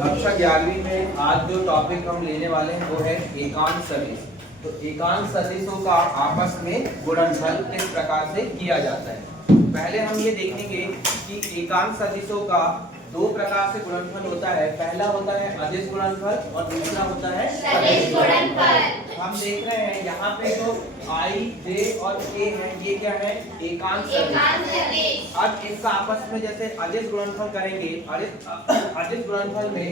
कक्षा 11वीं में आज जो टॉपिक हम लेने वाले हैं वो है एकांक सदिश। तो एकांक सदिशों का आपस में गुणनफल किस प्रकार से किया जाता है। पहले हम ये देखेंगे कि एकांक सदिशों का दो प्रकार से गुणनफल होता है। पहला होता है अदिश गुणनफल और दूसरा होता है सदिश गुणनफल। हम देख रहे हैं यहाँ पे जो i, j और k है ये क्या है, एकांक सदिश। अब इसका आपस में जैसे अदिश गुणनफल करेंगे, अदिश गुणनफल में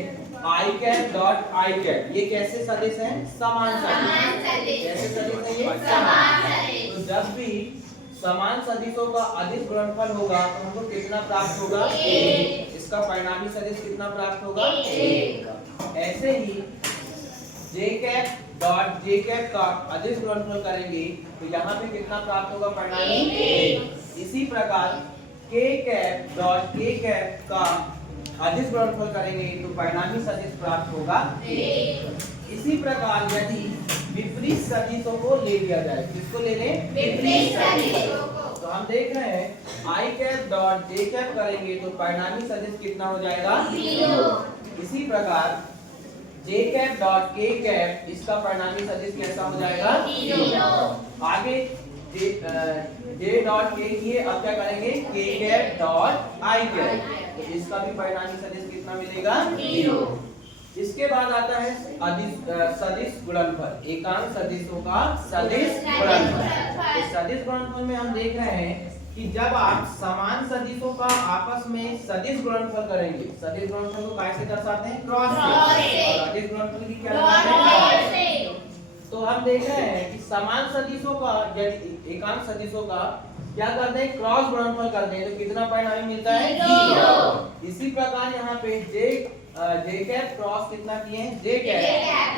i cap dot i cap ये कैसे सदिश है, समान सदिश। कैसे सदिश है ये, समान सदिश। तो जब भी समान सदिशों का अदिश गुणनफल होगा तो हमको कितना प्राप्त होगा, इसका परिणामी सदिश कितना प्राप्त होगा, 1। ऐसे ही j cap dot j cap का अदिश गुणनफल करेंगे तो यहाँ पे कितना प्राप्त होगा, परिणामी 1। इसी प्रकार k cap dot k cap का अदिश गुणनफल करेंगे तो परिणामी सदिश प्राप्त होगा 1। इसी प्रकार यदि विपरीत सदिशों को ले लिया जाए, किसको ले लें, विपरीत सदिशों को, तो हम देख रहे हैं i cap dot j cap करेंगे तो परिणामी सदिश कितना हो जाएगा, 0। इसी प्रकार j cap dot k cap इसका परिणामी सदिश कैसा हो जाएगा, 0। आगे j डॉट k किए, अब क्या करेंगे k cap dot i cap, तो इसका भी परिणामी सदिश कितना मिलेगा, 0। इसके बाद आता है सदिश गुणनफल, एकांक सदिशों का सदिश गुणनफल। इस सदिश गुणनफल में हम देख रहे हैं कि जब आप समान सदिशों का आपस में सदिश गुणनफल करेंगे, सदिश गुणनफल को कैसे दर्शाते हैं, क्रॉस से, और अदिश गुणनफल की क्या दर्शाते हैं, तो हम देख रहे हैं कि समान सदिशों का यदि एकांक सदिशों का क्या करते हैं, क्रॉस गुणनफल करते हैं तो कितना परिणामी मिलता है, 0। इसी प्रकार यहाँ पे j कैप क्रॉस कितना किए हैं, j कैप,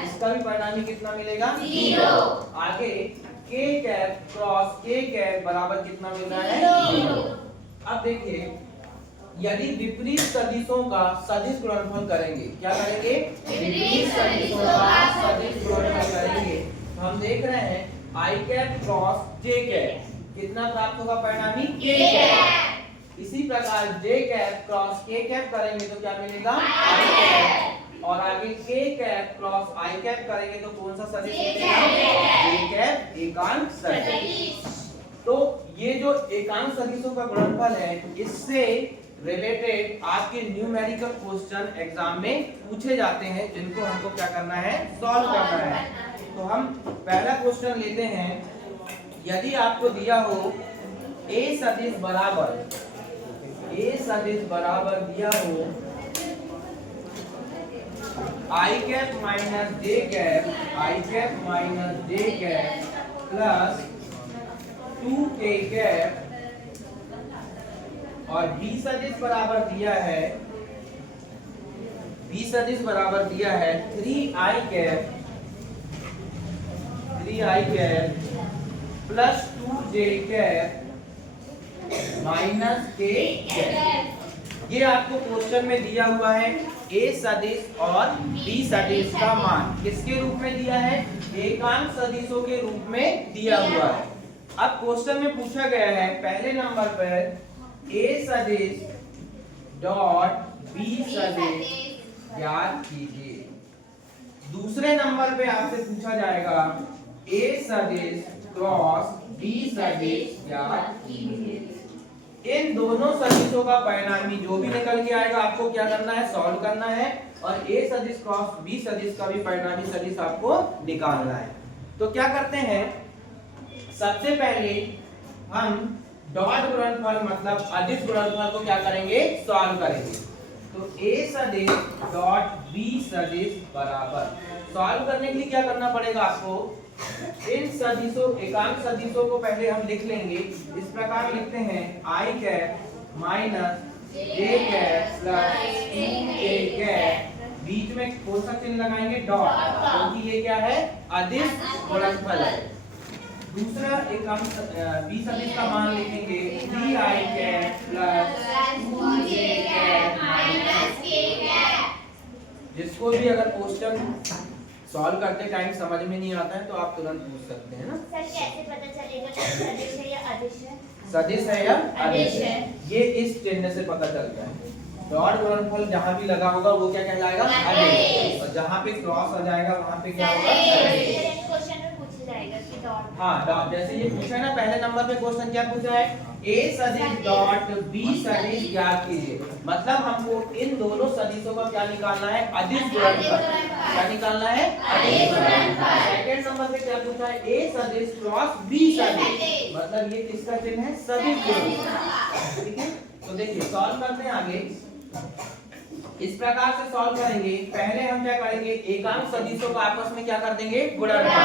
इसका भी परिणामी कितना मिलेगा, 0। आगे k cap cross k cap बराबर कितना मिल रहा है, 0। अब देखिए यदि विपरीत सदिशों का सदिश गुणनफल करेंगे, क्या करेंगे, विपरीत सदिशों का सदिश गुणनफल करेंगे तो हम देख रहे हैं i cap cross j cap कितना प्राप्त होगा, परिणामी k कैप। इसी प्रकार j cap cross k cap करेंगे तो क्या मिलेगा, i कैप, और आगे k cap cross i cap करेंगे तो कौन सा सदिश मिलेगा, j कैप, एकांक सदिश। तो ये जो एकांक सदिशों का गुणनफल है इससे रिलेटेड आपके न्यूमेरिकल क्वेश्चन एग्जाम में पूछे जाते हैं जिनको हमको क्या करना है, सॉल्व करना है। तो हम पहला क्वेश्चन लेते हैं। यदि आपको दिया हो a सदिश बराबर दिया हो i cap minus j cap plus 2k cap, और b सदिश बराबर दिया है 3i cap plus 2j cap minus k cap. ये आपको क्वेश्चन में दिया हुआ है a सदिश और b सदिश का मान किसके रूप में दिया है, एकांक सदिशों के रूप में दिया हुआ है। अब क्वेश्चन में पूछा गया है पहले नंबर पर a सदिश डॉट b सदिश ज्ञात कीजिए। दूसरे नंबर पे आपसे पूछा जाएगा a सदिश क्रॉस b सदिश ज्ञात कीजिए। इन दोनों सदिशों का परिणामी जो भी निकल के आएगा आपको क्या करना है, सॉल्व करना है, और a सदिश क्रॉस b सदिश का भी परिणामी सदिश आपको निकालना है। तो क्या करते हैं, सबसे पहले हम डॉट गुणनफल मतलब अदिश गुणनफल को क्या करेंगे, सॉल्व करेंगे। तो a सदिश डॉट b सदिश बराबर, सॉल्व करने के लिए क्या करना पड़ेगा आपको, इन सदिशों एकांक सदिशों को पहले हम लिख लेंगे। इस प्रकार लिखते हैं i cap minus j cap plus 2k cap, बीच में कौन सा चिन्ह लगाएंगे, डॉट, क्योंकि ये क्या है, अदिश गुणनफल है। दूसरा एकांक b सदिश का मान लिखेंगे 3i cap plus 2j cap minus k cap. जिसको भी अगर क्वेश्चन सॉल्व करते टाइम समझ में नहीं आता है तो आप तुरंत पूछ सकते हैं ना, सर कैसे पता चलेगा कि सदिश है या अदिश है, सदिश है या अदिश है, ये इस चिन्ह से पता चलता है। डॉट गुणनफल जहां भी लगा होगा वो क्या कहलाएगा, अदिश। और जहां पे क्रॉस आ जाएगा वहां पे क्या होगा, सदिश। क्वेश्चन में पूछा जाएगा कि डॉट, हाँ डॉट, जैसे ये पूछा है ना पहले नंबर पे क्वेश्चन क्या पूछा है, ए सदिश डॉट बी सदिश ज्ञात कीजिए। मतलब हमको इन दोनों सदिशों का क्या निकालना है, अदिश गुणनफल। क्या निकालना है, अदिश गुणनफल। सेकंड नंबर पे क्या पूछा है, ए सदिश क्रॉस बी सदिश, मतलब ये किसका चिन्ह है, सदिश गुणनफल। ठीक है, तो देखिए सॉल्व करते हैं आगे। इस प्रकार से सॉल्व करेंगे। पहले हम क्या करेंगे, एकांक सदिशों का आपस में क्या कर देंगे, गुणनफल,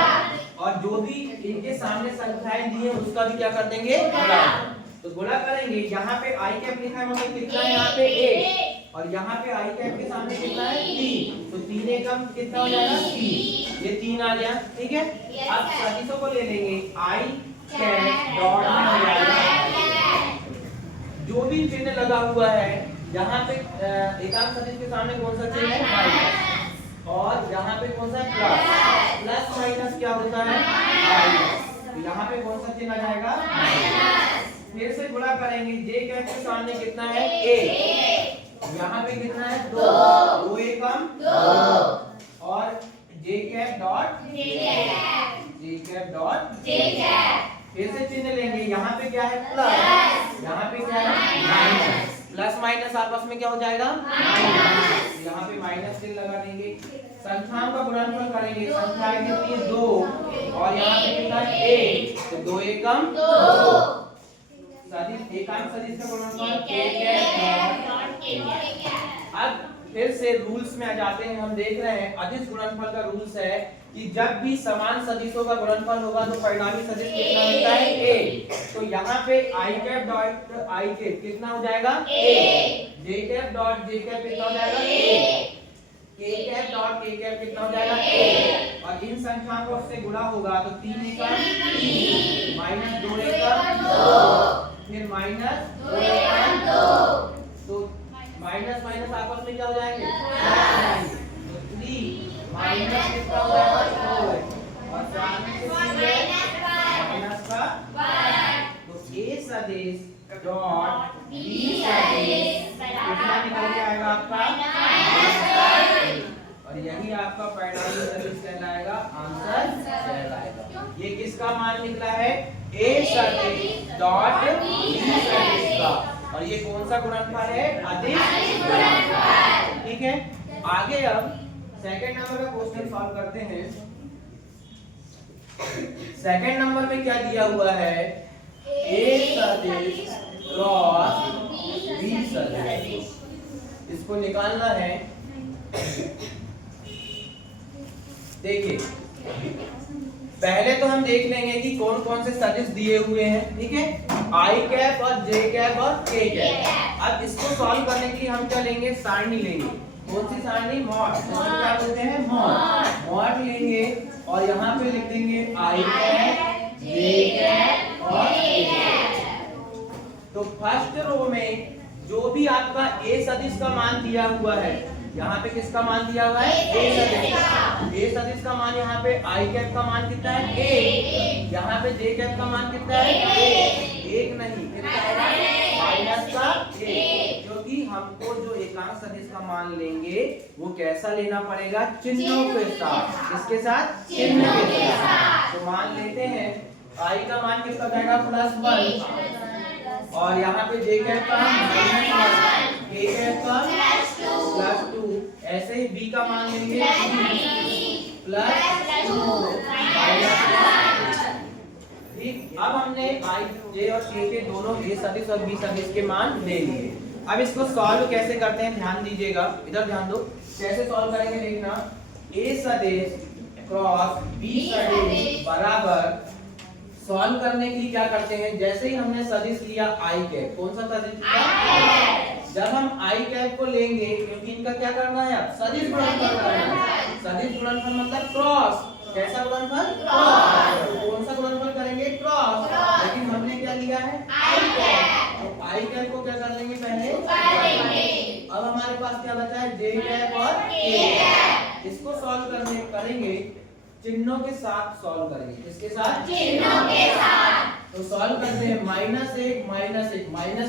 और जो भी इनके सामने संख्याएं दी है उसका भी क्या कर देंगे, गुणा। तो गुणा करेंगे, यहाँ पे आई कैप लिखा है मतलब कितना है, यहाँ पे ए, और यहाँ पे आई कैप के सामने कितना है, 3, तो 3 एकम कितना हो जाएगा, 3, ये 3 आ गया। ठीक है, अब सदिशों को ले लेंगे, आई कैप डॉट में हो जाएगा जो भी चिन्ह लगा हुआ है, यहाँ पे एकांक सदिश के सामने कौन सा चिन्ह है, माइनस, और यहाँ पे कौन सा है, प्लस। प्लस माइनस क्या होता है, माइनस, तो यहाँ पे कौन सा चिन्ह आ जाएगा, माइनस। फिर से गुणा करेंगे, जे कैप के सामने कितना है, ए, यहाँ पे कितना है, 2, 2 एकम 2, और J cap dot J cap dot J cap. फिर से चिन्ह लेंगे, यहाँ पे क्या है, प्लस, यहाँ पे क्या है, माइनस। प्लस माइनस आपस में क्या हो जाएगा, माइनस, यहाँ पे माइनस चिन्ह लगा देंगे। संख्याओं का गुणनफल करेंगे, संख्याएं कितनी है, 2, और यहाँ पे कितना है, 1, तो 2 एकम 2। सदिश एकांक सदिश का गुणनफल के कैप। अब फिर से रूल्स में आ जाते हैं। हम देख रहे हैं अदिश गुणनफल का रूल्स है कि जब भी समान सदिशों का गुणनफल होगा तो परिणामी सदिश कितना होता है, ए। तो यहाँ पे आई कैप डॉट आई कैप कितना हो जाएगा, ए, जे कैप डॉट जे कैप कितना हो जाएगा, ए, के कैप डॉट के कैप कितना हो जाएगा, ए, और इन संख्याओं को उससे गुणा होगा तो 3 एकम 3, माइनस 2 एकम 2, फिर माइनस 2 एकम 2, तो माइनस माइनस आपस में क्या हो जाएंगे, तो 3 माइनस कितना हो जाएगा, 4, और 4 में से माइनस का 1, तो ए सदिश डॉट बी सदिश कितना निकल के आएगा आपका, और यही आपका परिणामी सदिश कहलाएगा, आंसर कहलाएगा। ये किसका मान निकला है, ए सदिश डॉट बी सदिश का, और ये कौन सा गुणनफल है, अदिश गुणनफल। ठीक है, आगे अब सेकंड नंबर का क्वेश्चन सॉल्व करते हैं। सेकंड नंबर में क्या दिया हुआ है, ए सदिश क्रॉस बी सदिश, इसको निकालना है। देखिए पहले तो हम देख लेंगे कि कौन कौन से सदिश दिए हुए हैं। ठीक है, आई कैप और जे कैप और के कैप। अब इसको सॉल्व करने के लिए हम क्या लेंगे, सारणी लेंगे। कौन सी सारणी, मॉड, क्या बोलते हैं, मॉड। मॉड लेंगे और यहाँ पे लिख देंगे आई कैप, जे कैप और के कैप। तो फर्स्ट रो में जो भी आपका ए सदिश का मान दिया हुआ है, यहाँ पे किसका मान दिया हुआ है, ए सदिश का। ए सदिश का मान यहाँ पे आई कैप का मान कितना है, ए, यहाँ पे जे कैप का मान कितना है, ए, 1 नहीं, कितना है, माइनस का 1, क्योंकि हमको जो एकांक सदिश का मान लेंगे वो कैसा लेना पड़ेगा, चिन्हों के साथ। किसके साथ, चिन्ह के साथ। तो मान लेते हैं आई का मान कितना जाएगा, +1, और यहाँ पे जे कैप का -1, के कैप का +2, ऐसे ही बी का मान लेंगे +2 ठीक। अब हमने आई जे और के के दोनों ए सदिश और बी सदिश के मान ले लिए। अब इसको सॉल्व कैसे करते हैं ध्यान दीजिएगा, इधर ध्यान दो, कैसे सॉल्व करेंगे देखना। ए सदिश क्रॉस बी सदिश बराबर, सॉल्व करने के लिए क्या करते हैं, जैसे ही हमने सदिश लिया आई कैप, कौन सा सदिश लिया, जब हम आई कैप को लेंगे क्योंकि इनका क्या करना है, अब सदिश गुणनफल करना है। सदिश गुणनफल मतलब क्रॉस, कैसा गुणनफल, क्रॉस। तो कौन सा गुणनफल करेंगे, क्रॉस, लेकिन हमने क्या लिया है, आई कैप। तो आई कैप को क्या कर लेंगे पहले, अब हमारे पास क्या बचा है, जे कैप और के कैप। इसको सॉल्व करेंगे चिन्हों के साथ, सॉल्व करेंगे किसके साथ, चिन्हों के साथ। तो सॉल्व करते हैं, माइनस एक माइनस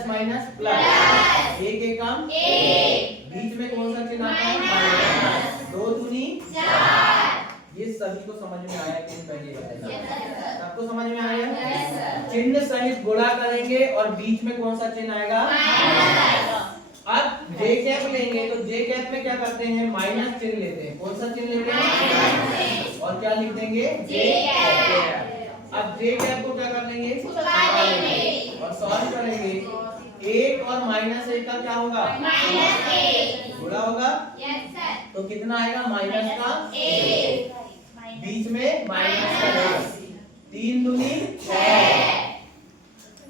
माइनस प्लस, एक एकम बीच में कौन सा चिन्ह आता है माइनस, दो दूनी चार। ये सभी को समझ में आया कि पहले बताया, सबको समझ में आया। चिन्ह सहित गुणा करेंगे और बीच में कौन सा चिन्ह आएगा माइनस। अब जे कैप लेंगे तो जे कैप में क्या करते हैं माइनस चिन्ह लेते हैं, कौन सा चिन्ह लेते हैं और क्या लिख देंगे जे कैप। अब जे कैप को क्या कर लेंगे और सॉल्व करेंगे, एक और माइनस एक का क्या होगा गुणा होगा, तो कितना आएगा माइनस का एक, बीच में माइनस का दस, तीन दूनी छह,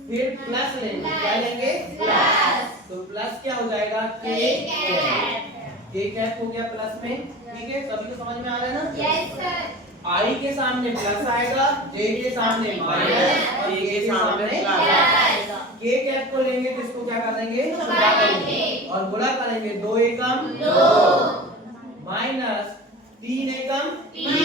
फिर प्लस लेंगे, क्या लेंगे प्लस, तो प्लस क्या हो जाएगा के कैप हो गया प्लस में। ठीक है, सभी को समझ में आ रहा है ना? Yes sir. आई के सामने प्लस आएगा, जे के सामने माइनस और के के सामने प्लस। के कैप को लेंगे तो इसको क्या कर देंगे और गुणा करेंगे, दो एकम दो माइनस तीन एकम तीन,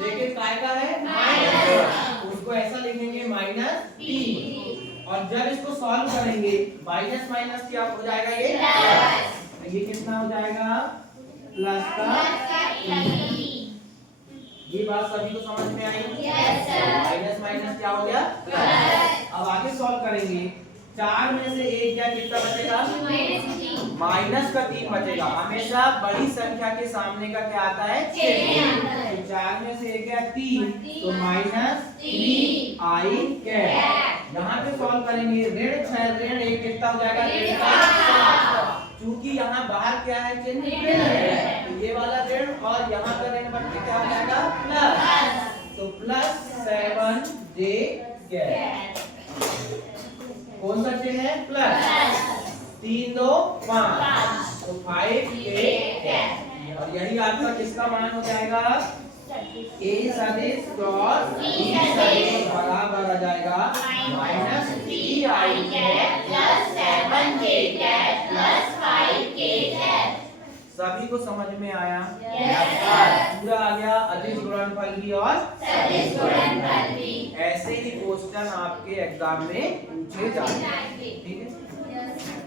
देखिए काय का है माइनस, उसको ऐसा लिखेंगे माइनस तीन। और जब इसको सॉल्व करेंगे माइनस माइनस क्या हो जाएगा ये प्लस, तो ये कितना हो जाएगा प्लस का। ये बात सभी को समझ में आई? Yes sir. माइनस माइनस क्या हो गया प्लस। अब आगे सॉल्व करेंगे, चार में से एक क्या कितना बचेगा माइनस का तीन बचेगा। हमेशा बड़ी संख्या के सामने का क्या आता है चिन्ह, तो चार में से एक क्या तीन, तो माइनस तीन आई कैप। यहाँ पे सॉल्व करेंगे, ऋण छह ऋण एक कितना हो जाएगा ऋण का, क्योंकि यहाँ बाहर क्या है चिन्ह ऋण है, तो ये वाला ऋण और यहाँ का ऋण बन के क्या हो जाएगा प्लस, तो प्लस 7 जे कैप। कौन सा चिन्ह है प्लस, तीन दो पाँच, तो 5 के कैप। और यही आपका किसका मान हो जाएगा ए सदिश क्रॉस बी सदिश बराबर आ जाएगा माइनस 3 आई कैप प्लस 7 जे कैप प्लस 5 के कैप। सभी को समझ में आया? Yes sir. पूरा आ गया अदिश गुणनफल भी और सदिश गुणनफल भी। ऐसे ही क्वेश्चन आपके एग्जाम में पूछे जाते हैं। ठीक है।